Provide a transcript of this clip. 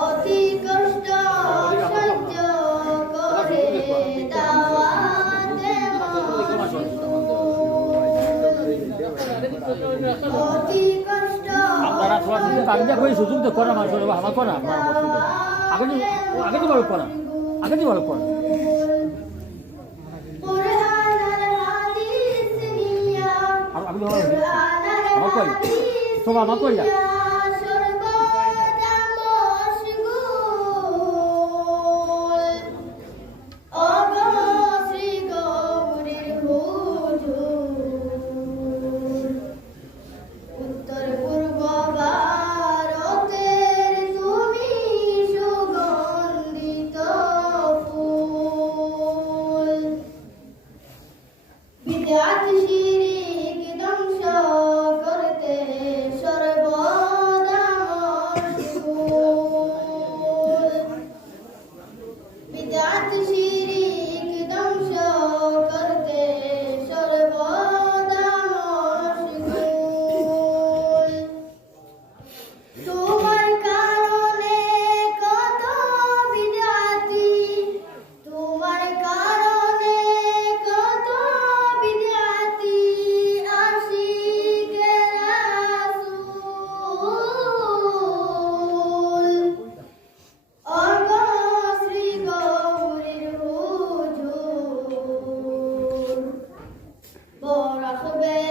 অতি কষ্ট সহ্য করে দাওয়াতে অতি কষ্ট আপনারা থোড়া সুযোগ কাগজে করে সুযোগ তো করা মানুষ আমার করা আপনার আগে আগে বড় করা আগে বড় করা কুরআনের হাদিস নিয়া আর আমি আমার তোমার আমার কই উত্তর পূর্ব ভারতের তুমি 喝杯